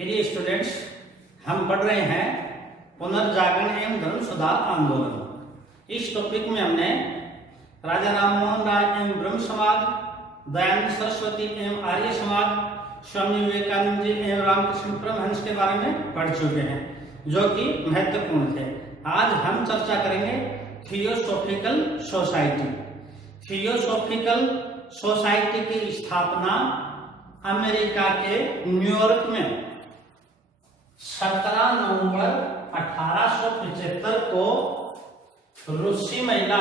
प्रिय स्टूडेंट्स, हम पढ़ रहे हैं पुनर्जागरण एवं धर्म सुधार आंदोलन। इस टॉपिक में हमने राजा राम मोहन राय एवं ब्रह्म समाज, दयानंद सरस्वती एवं आर्य समाज, स्वामी विवेकानंद जी एवं रामकृष्ण परमहंस के बारे में पढ़ चुके हैं, जो कि महत्वपूर्ण थे। आज हम चर्चा करेंगे थियोसॉफिकल सोसाइटी। थियोसॉफिकल सोसाइटी की स्थापना अमेरिका के न्यूयॉर्क में 17 नवंबर 1875 को रूसी महिला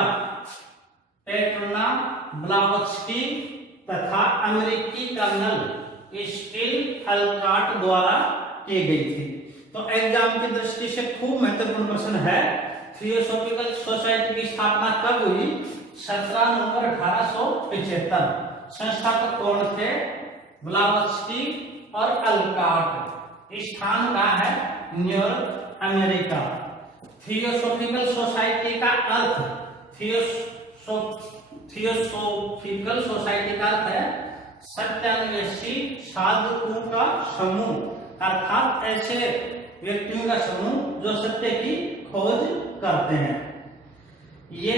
पेट्रोना ब्लावत्स्की तथा अमेरिकी कर्नल स्टील अलकाट द्वारा की गई थी। तो एग्जाम की दृष्टि से खूब महत्वपूर्ण प्रश्न है, थियोसॉफिकल सोसाइटी की स्थापना कब हुई? 17 नवंबर 1875। संस्थापक कौन थे? ब्लावत्स्की और अलकाट। स्थान कहाँ है? New York, America. थियोसॉफिकल सोसाइटी का अर्थ, थियोसॉफिकल सोसाइटी का अर्थ है सत्यान्वेषी साधुओं का समूह, अर्थात ऐसे व्यक्तियों का समूह जो सत्य की खोज करते हैं। ये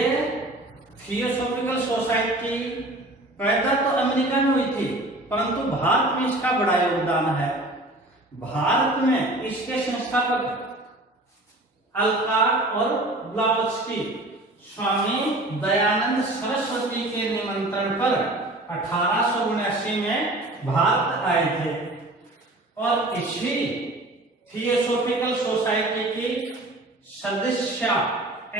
थियोसॉफिकल सोसाइटी पैदा तो अमेरिका में हुई थी, परंतु भारत में इसका बड़ा योगदान है। भारत में इसके संस्थापक अलकाट और ब्लावत्स्की स्वामी दयानंद सरस्वती के निमंत्रण पर 1879 में भारत आए थे और इसी थियोसॉफिकल सोसाइटी की सदस्य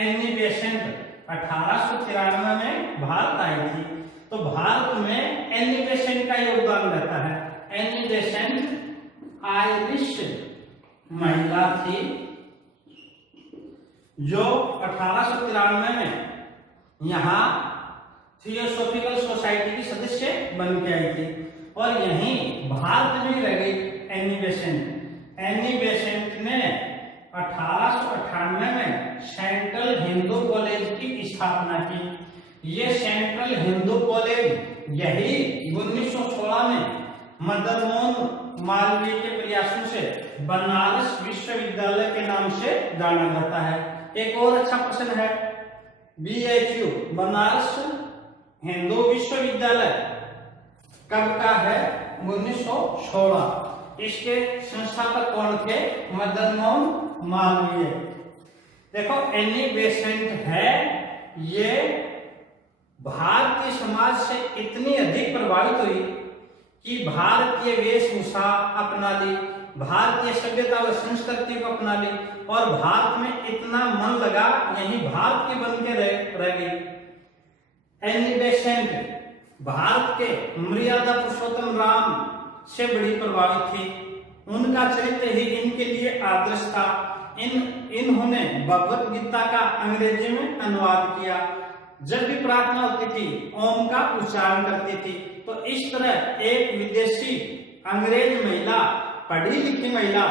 एनी बेसेंट 1893 में भारत आई थी। तो भारत में एनी बेसेंट का योगदान रहता है। एनी बेसेंट आयरिश महिला थी जो 1893 में यहाँ थियोसॉफिकल सोसाइटी की सदस्य बन के आई थी और यहीं भारत में रह गई एनी बेसेंट। एनी बेसेंट ने 1898 में सेंट्रल हिंदू कॉलेज की स्थापना की। ये सेंट्रल हिंदू कॉलेज यही 1916 में मदन मोहन मालवीय के प्रयासों से बनारस विश्वविद्यालय के नाम से जाना जाता है। एक और अच्छा प्रश्न है, BHU बनारस हिंदू विश्वविद्यालय कब का है? 1916। इसके संस्थापक कौन थे? मदन मोहन मालवीय। देखो, एनी बेसेंट है, ये भारतीय समाज से इतनी अधिक प्रभावित हुई कि भारतीय वेशभूषा अपना ली, भारतीय सभ्यता व संस्कृति को अपना ली और भारत में इतना मन लगा, यही भारत की बन के रह गई। एनी बेसेंट भारत के मर्यादा पुरुषोत्तम राम से बड़ी प्रभावित थी। उनका चरित्र ही इनके लिए आदर्श था। इन्होंने भगवत गीता का अंग्रेजी में अनुवाद किया। जब भी प्रार्थना होती थी, ओम का उच्चारण करती थी। तो इस तरह एक विदेशी अंग्रेज महिला, पढ़ी लिखी महिला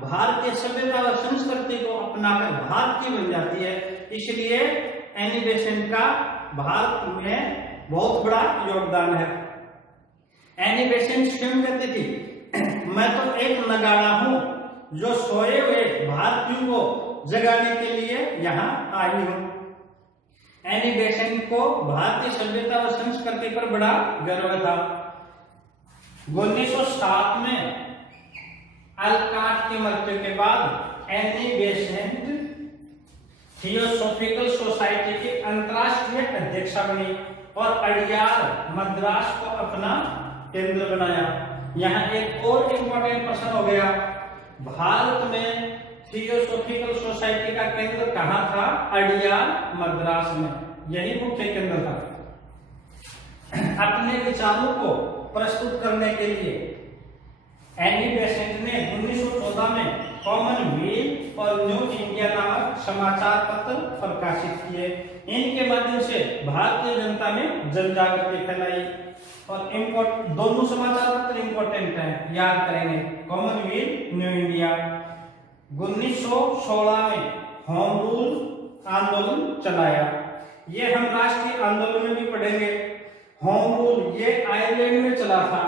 भारतीय सभ्यता व संस्कृति को अपनाकर भारत की बन जाती है। इसलिए एनी बेसेंट का भारत में बहुत बड़ा योगदान है। एनी बेसेंट स्वयं कहती थी, मैं तो एक नगाड़ा हूं जो सोए हुए भारतीयों को जगाने के लिए यहाँ आई हूं। एनी बेसेंट को भारतीय सभ्यता और संस्कृति पर बड़ा गर्व था। 1907 में अलकाट की मृत्यु के बाद एनी बेसेंट थियोसॉफिकल सोसाइटी की अंतर्राष्ट्रीय अध्यक्षा बनी और अडयार मद्रास को अपना केंद्र बनाया। यहाँ एक और इम्पोर्टेंट प्रश्न हो गया, भारत में थियोसॉफिकल सोसाइटी का केंद्र कहाँ था? अडयार मद्रास में, यही मुख्य केंद्र था। अपने विचारों को प्रस्तुत करने के लिए एनी बेसेंट ने 1914 में कॉमनवेल्थ और न्यू इंडिया नामक समाचार पत्र प्रकाशित किए। इनके माध्यम से भारतीय जनता में जन जागृति फैलाई और दोनों समाचार पत्र इंपॉर्टेंट है, याद करेंगे। Commonwealth, new India. 1916 में होम रूल आंदोलन चलाया। ये हम राष्ट्रीय आंदोलन में भी पढ़ेंगे। होम रूल ये आयरलैंड में चला था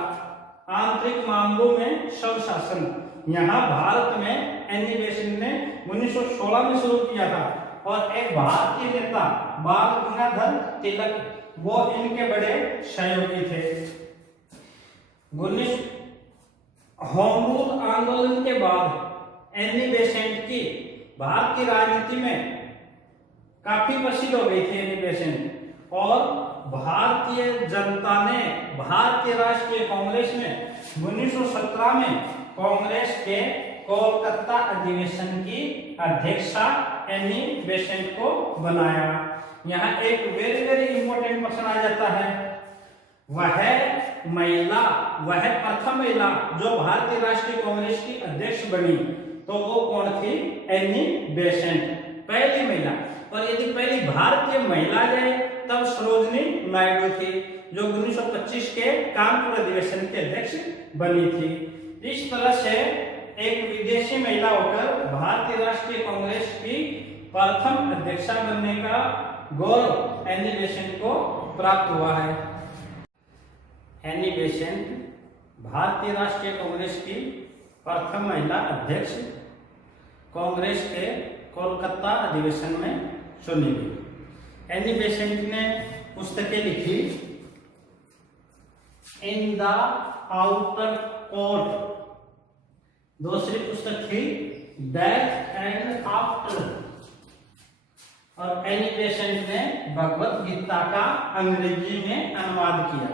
आंतरिक मामलों में स्वशासन। यहाँ भारत में एनी बेसेंट ने 1916 में शुरू किया था और एक भारतीय नेता बाल गंगाधर तिलक वो इनके बड़े सहयोगी थे। 19 होम रूल आंदोलन के बाद एनी बेसेंट की भारतीय राजनीति में काफी प्रसिद्ध हो गई थी एनी बेसेंट और भारतीय जनता ने भारतीय राष्ट्रीय कांग्रेस में 1917 में कांग्रेस के कोलकाता अधिवेशन की अध्यक्षा एनी बेसेंट को बनाया। यहाँ एक वेरी वेरी इंपॉर्टेंट क्वेश्चन आ जाता है, वह प्रथम महिला जो भारतीय राष्ट्रीय कांग्रेस की अध्यक्ष बनी तो वो कौन थी? एनी बेसेंट, पहली महिला। और यदि पहली भारतीय महिला जाए तब सरोजनी नायडू थी जो 1925 के कानपुर अधिवेशन के अध्यक्ष बनी थी। इस तरह से एक विदेशी महिला होकर भारतीय राष्ट्रीय कांग्रेस की प्रथम अध्यक्षा बनने का गौरव एनी बेसेंट को प्राप्त हुआ है। एनी बेसेंट भारतीय राष्ट्रीय कांग्रेस की प्रथम महिला अध्यक्ष कांग्रेस के कोलकाता अधिवेशन में चुनी गई। एनी बेसेंट ने पुस्तकें लिखी, इन द आउटर कोर्ट, दूसरी पुस्तक थी डेथ एंड आफ्टर, और एनी बेसेंट ने भगवत गीता का अंग्रेजी में अनुवाद किया।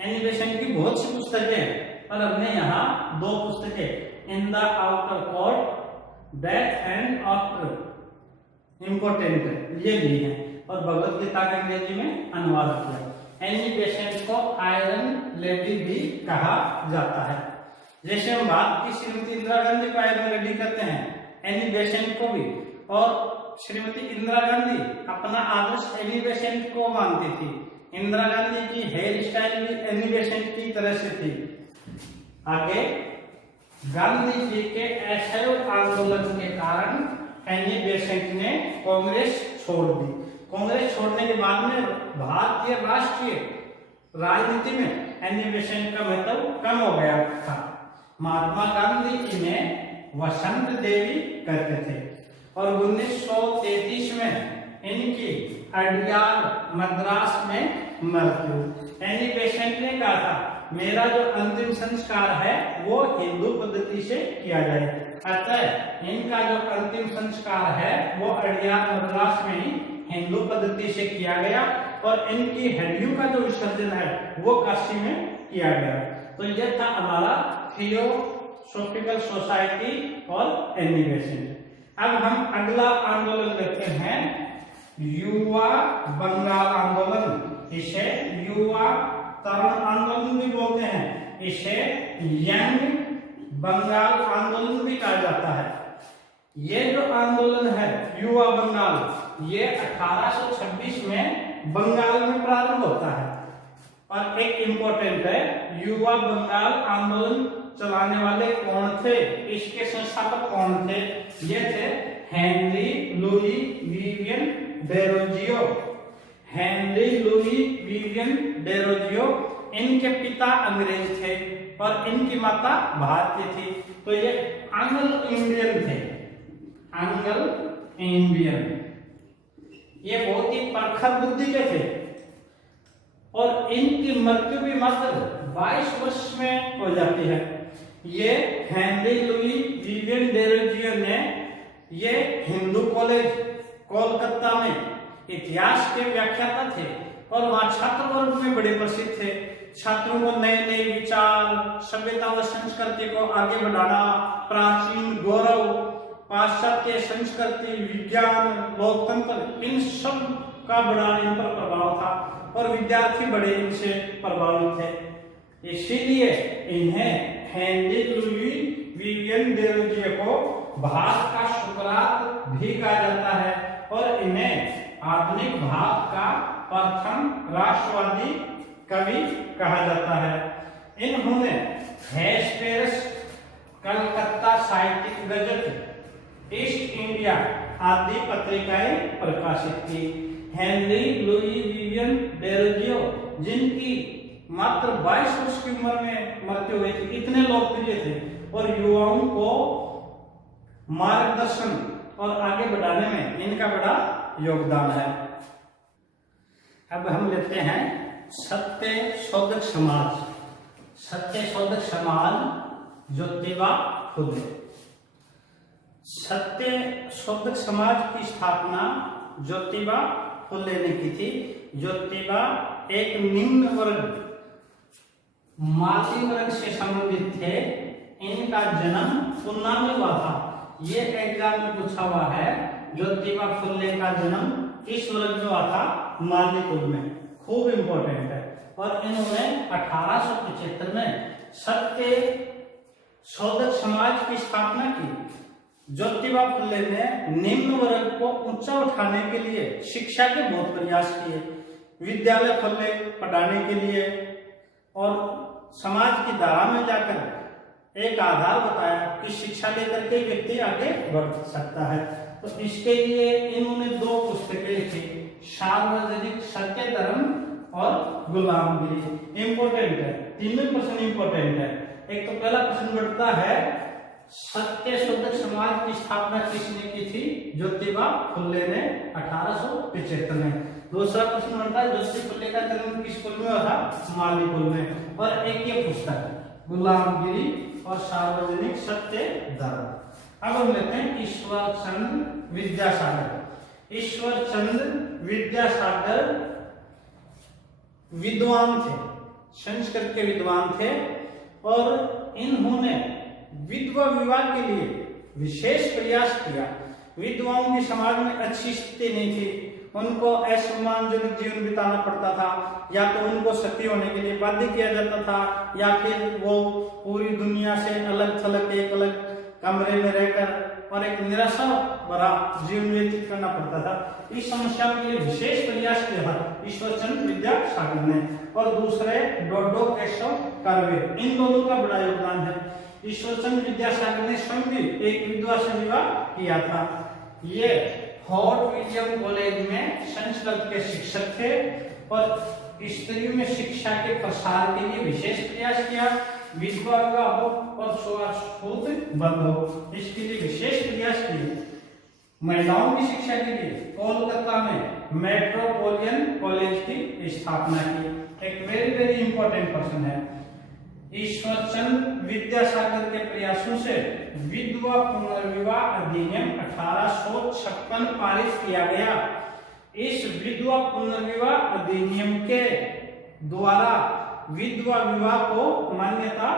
एनी बेसेंट की बहुत सी पुस्तकें हैं पर हमने यहाँ दो पुस्तकें, in the outer court, death and after, important ये भी है, और भगवत गीता का अंग्रेजी में अनुवाद किया। एनी बेसेंट को आयरन लेडी भी कहा जाता है। जैसे हम भारत की श्रीमती इंदिरा गांधी को आयरन लेडी कहते हैं, एनी बेसेंट को भी। और श्रीमती इंदिरा गांधी अपना आदर्श एनी बेसेंट को मानती थी। इंदिरा गांधी की हेयर स्टाइल भी एनी बेसेंट की तरह से थी। आगे गांधी जी के असहयोग आंदोलन के कारण एनी बेसेंट ने कांग्रेस छोड़ दी। कांग्रेस छोड़ने के बाद में भारतीय राष्ट्रीय राजनीति में एनी बेसेंट का महत्व कम हो गया था। महात्मा गांधी इन्हें वसंत देवी कहते थे और 1933 में इनकी अडयार मद्रास में मृत्यु। एनी बेसेंट ने कहा था मेरा जो अंतिम संस्कार है वो हिंदू पद्धति से किया जाए, अतः इनका जो अंतिम संस्कार है वो अडयार मद्रास में ही हिंदू पद्धति से किया गया और इनकी हड्डियों का जो विसर्जन है वो काशी में किया गया। तो यह था हमारा थियोसॉफिकल सोसाइटी और एनी बेसेंट। अब हम अगला आंदोलन देखते हैं, युवा बंगाल आंदोलन। इसे युवा तरुण आंदोलन भी बोलते हैं, इसे यंग बंगाल आंदोलन भी कहा जाता है। ये जो आंदोलन है युवा बंगाल, ये 1826 में बंगाल में प्रारंभ होता है। और एक इम्पोर्टेंट है, युवा बंगाल आंदोलन चलाने वाले कौन थे, इसके संस्थापक कौन थे? ये थे Henry Louis Vivian Derozio. Henry Louis Vivian Derozio, इनके पिता अंग्रेज थे और इनकी माता भारतीय थी। तो ये एंग्लो इंडियन थे, एंग्लो इंडियन। ये बहुत ही प्रखर बुद्धि के थे और इनकी मृत्यु भी मात्र 22 वर्ष में हो जाती है। ये हेनरी लुई विवियन डेरोजियो ने ये हिंदू कॉलेज कोलकाता में इतिहास के व्याख्याता थे और वहां छात्र वर्ग में बड़े प्रसिद्ध थे। छात्रों को नए नए विचार, सभ्यता व संस्कृति को आगे बढ़ाना, प्राचीन गौरव, पाश्चात्य संस्कृति, विज्ञान, लोकतंत्र, इन सब का बड़ा इन पर प्रभाव था और विद्यार्थी बड़े इनसे प्रभावित थे। इसीलिए इन्हें हेनरी लुई विवियन डेरोजियो को भारत का सुकरात भी कहा जाता है और इन्हें आधुनिक भारत का प्रथम राष्ट्रवादी कवि कहा जाता है। इन्होंने हेस्पेरस, कलकत्ता साहित्यिक गजट, ईस्ट इंडिया आदि पत्रिकाएं प्रकाशित की। हेनरी लुई विवियन डेरोजियो, जिनकी मात्र 22 वर्ष की उम्र में मृत्यु हुई थी, इतने लोकप्रिय थे और युवाओं को मार्गदर्शन और आगे बढ़ाने में इनका बड़ा योगदान है। अब हम लेते हैं सत्य शोधक समाज। सत्य शोधक समाज ज्योतिबा फुले। सत्य शोधक समाज की स्थापना ज्योतिबा फुले ने की थी। ज्योतिबा एक निम्न वर्ग माली वर्ग से संबंधित थे। इनका जन्म पुन्ना में हुआ था। ये एग्जाम में पूछा हुआ है, ज्योतिबा फुले का जन्म किस वर्ग में हुआ था? माली कुल में। खूब इंपॉर्टेंट है। और इन्होंने 1875 में सत्य शोधक समाज की स्थापना की। ज्योतिबा फुले ने निम्न वर्ग को ऊंचा उठाने के लिए शिक्षा के बहुत प्रयास किए, विद्यालय खोलने पढ़ाने के लिए और समाज की धारा में जाकर एक आधार बताया कि शिक्षा लेकर के व्यक्ति आगे बढ़ सकता है। तो इसके लिए इन्होंने 2 पुस्तकें लिखी, सार्वजनिक सत्य धर्म और गुलामगिरी। इंपॉर्टेंट है, तीनों प्रश्न इंपॉर्टेंट है। एक तो पहला प्रश्न बढ़ता है, सत्य शोधक समाज की स्थापना किसने की थी? ज्योतिबा फुले ने 1875 में। दूसरा प्रश्न बनता है, ज्योतिबा फुले का जन्म किस कुल में हुआ था? माली कुल में। और एक ये पुस्तक गुलामगिरी और सार्वजनिक सत्य धर्म। अब हम लेते हैं ईश्वर चंद्र विद्यासागर। ईश्वर चंद्र विद्यासागर विद्वान थे, संस्कृत के विद्वान थे और इन्होंने विधवा विवाह के लिए विशेष प्रयास किया। विधवाओं की समाज में अच्छी स्थिति नहीं थी, उनको असम्मानजनक जीवन बिताना पड़ता था, या तो उनको सती होने के लिए बाध्य किया जाता था, या फिर वो पूरी दुनिया से अलग थलग एक अलग कमरे में रहकर और एक निराशा भरा जीवन व्यतीत करना पड़ता था। इस समस्या के लिए विशेष प्रयास किया था ईश्वरचंद्र विद्यासागर ने। और दूसरे डोडो केशव कर्वे, इन दोनों का बड़ा योगदान है। ईश्वरचंद्र विद्यासागर ने स्वयं भी एक विधवा से विवाह किया था। ये फोर्ट विलियम कॉलेज में संस्कृत के शिक्षक थे और स्त्रियों में शिक्षा के प्रसार के लिए विशेष प्रयास किया। विधवा विवाह हो और छूत बंद हो, इसके लिए विशेष प्रयास किए। महिलाओं की शिक्षा के लिए कोलकाता में मेट्रोपोलियन कॉलेज की स्थापना की। एक वेरी वेरी इंपॉर्टेंट पर्सन है। ईश्वरचंद्र विद्यासागर के प्रयासों से विधवा पुनर्विवाह अधिनियम 1856 पारित किया गया। इस विधवा पुनर्विवाह अधिनियम के द्वारा विधवा विवाह को मान्यता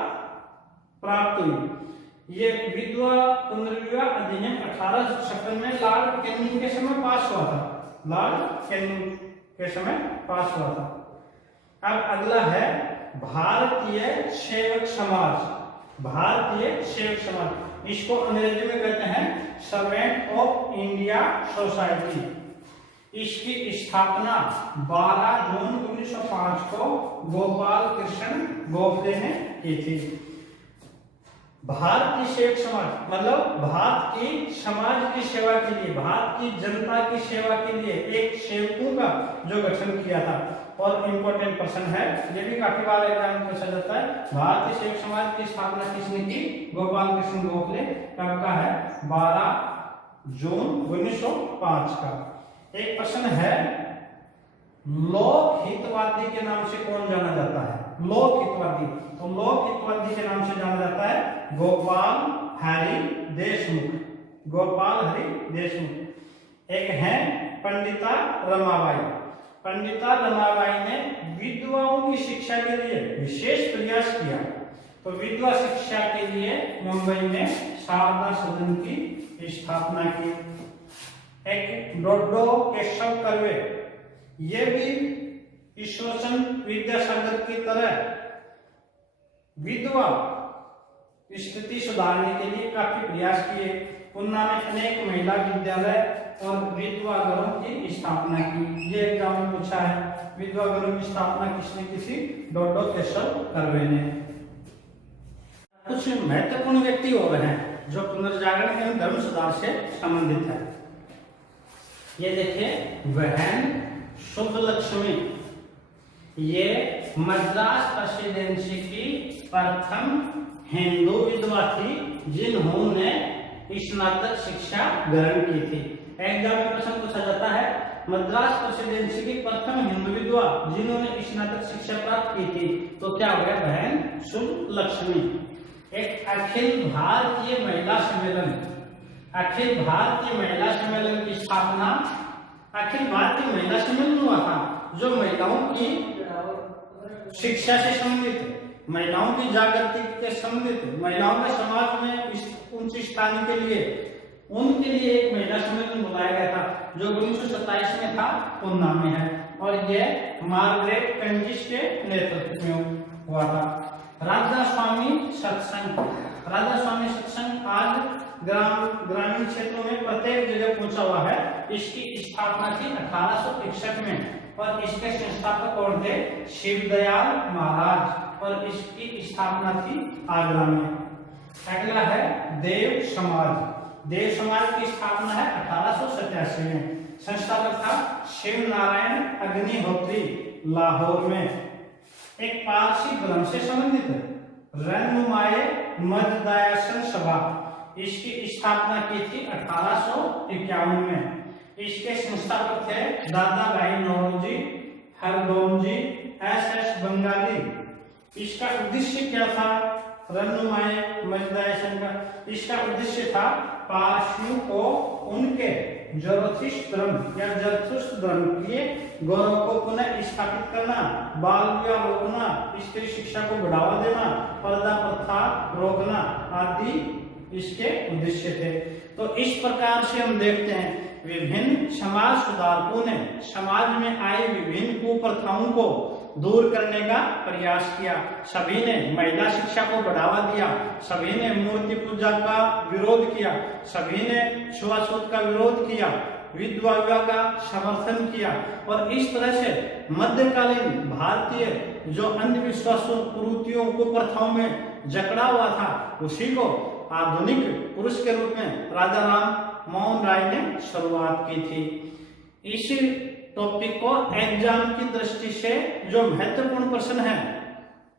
प्राप्त हुई। ये विधवा पुनर्विवाह अधिनियम 1856 में लॉर्ड कैनिंग के समय पास हुआ था। लॉर्ड कैनिंग के समय पास हुआ था। अब अगला है भारतीय सेवक समाज। भारतीय सेवक समाज, इसको अंग्रेजी में कहते हैं सर्वेंट ऑफ इंडिया सोसाइटी। इसकी स्थापना 12 जून 1905 को गोपाल कृष्ण गोखले ने की थी। भारतीय सेवक समाज मतलब भारत की समाज की सेवा के लिए, भारत की जनता की सेवा के लिए एक सेवकों का जो गठन किया था। और इम्पोर्टेंट पर्सन है, ये भी काफी बार एग्जाम में पूछा जाता है। भारतीय सेवक समाज की स्थापना किसने की? गोपाल कृष्ण गोखले। कब का है? 12 जून 1905 का। एक प्रश्न है, लोक हितवादी के नाम से कौन जाना जाता है? लोक हितवादी, तो लोक हितवादी के नाम से जाना जाता है गोपाल हरि देशमुख। गोपाल हरि देशमुख। एक है पंडिता रमाबाई। पंडिता रमाबाई ने विधवाओं की शिक्षा के लिए विशेष प्रयास किया। तो विधवा शिक्षा के लिए मुंबई में शारदा सदन की स्थापना की। एक डोडो केशव कर्वे, ये भी ईश्वरचंद्र विद्यासागर की तरह विधवा स्थिति सुधारने के लिए काफी प्रयास किए। पुन्ना में अनेक महिला विद्यालय और विधवा घरों की स्थापना की। ये एग्जाम में पूछा है, विधवा घरों की स्थापना किसने की थी? डोडो केशव कर्वे ने। कुछ महत्वपूर्ण व्यक्ति और हैं जो पुनर्जागरण एवं धर्म सुधार से संबंधित है। ये देखिए, बहन शुभ लक्ष्मी, ये मद्रास प्रेसिडेंसी की प्रथम हिंदू विधवा थी जिन्होंने स्नातक शिक्षा ग्रहण की थी। एग्जाम में प्रश्न पूछा जाता है, मद्रास प्रेसिडेंसी की प्रथम हिंदू विधवा जिन्होंने स्नातक शिक्षा प्राप्त की थी, तो क्या हो गया बहन सुब्बलक्ष्मी। एक अखिल भारतीय महिला सम्मेलन, अखिल भारतीय महिला सम्मेलन की स्थापना, अखिल भारतीय महिला सम्मेलन हुआ था जो महिलाओं की शिक्षा से संबंधित, महिलाओं की जागृति के संबंधित, महिलाओं के समाज में उच्च स्थान के लिए, उनके लिए एक महिला सम्मेलन बुलाया गया था जो 1927 में था, पूना में है, और यह मार्गरेट कंजिस के नेतृत्व में हुआ था। राधा स्वामी सत्संग, राधा स्वामी सत्संग आज ग्रामीण क्षेत्रों में प्रत्येक जगह पहुंचा हुआ है। इसकी स्थापना थी 1861 में और इसके संस्थापक कौन थे? शिवदयाल महाराज, और इसकी स्थापना थी आगरा में। अगला है देव समाज। देव समाज की स्थापना है 1887 में। संस्थापक था शिव नारायण अग्निहोत्री, लाहौर में। एक पारसी धर्म से संबंधित रन्नुमाए मजदायसन सभा, इसकी स्थापना की थी 1851 में। इसके संस्थापक थे दादा भाई नौरोजी, हरदोम जी, एस बंगाली। इसका उद्देश्य क्या था? रन्नुमाए मजदायसन का इसका उद्देश्य था पारसियों को उनके ज़रथुस्त्र धर्म या ज़रथुस्त्र धर्म के गौरव को पुनः स्थापित करना, बाल विवाह रोकना, स्त्री शिक्षा को बढ़ावा देना, पर्दा प्रथा रोकना आदि इसके उद्देश्य थे। तो इस प्रकार से हम देखते हैं विभिन्न समाज सुधारकों ने समाज में आए विभिन्न कुप्रथाओं को दूर करने का प्रयास किया। सभी ने महिला शिक्षा को बढ़ावा दिया, सभी ने मूर्ति पूजा का विरोध किया, सभी ने छुआछूत का विरोध किया, विधवा विवाह का समर्थन किया, और इस तरह से मध्यकालीन भारतीय जो अंधविश्वासों, कुरीतियों, कुप्रथाओं में जकड़ा हुआ था, उसी को आधुनिक पुरुष के रूप में राजा राम मोहन राय ने शुरुआत की थी। इसी टॉपिक को एग्जाम की दृष्टि से जो महत्वपूर्ण प्रश्न है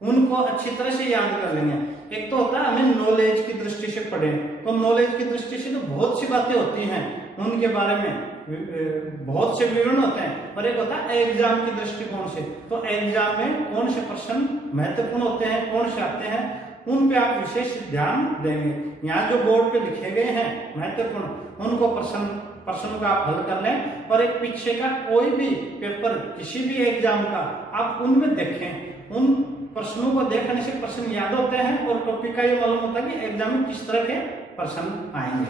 उनको अच्छी तरह से याद कर लेंगे। एक तो होता है हमें नॉलेज की दृष्टि से पढ़ें, तो नॉलेज की दृष्टि से तो बहुत सी बातें होती हैं, उनके बारे में बहुत से विवरण होते हैं, और एक होता है एग्जाम की दृष्टिकोण से। तो एग्जाम में कौन से प्रश्न महत्वपूर्ण होते हैं, कौन से आते हैं, उन पे आप विशेष ध्यान देंगे। यहाँ जो बोर्ड पे लिखे गए हैं महत्वपूर्ण, उनको प्रश्नों का आप हल कर लें, और एक पीछे का कोई भी पेपर किसी भी एग्जाम का आप उनमें देखें। उन प्रश्नों को देखने से प्रश्न याद होते हैं और टॉपिक का ये मालूम होता है कि एग्जाम में किस तरह के प्रश्न आएंगे।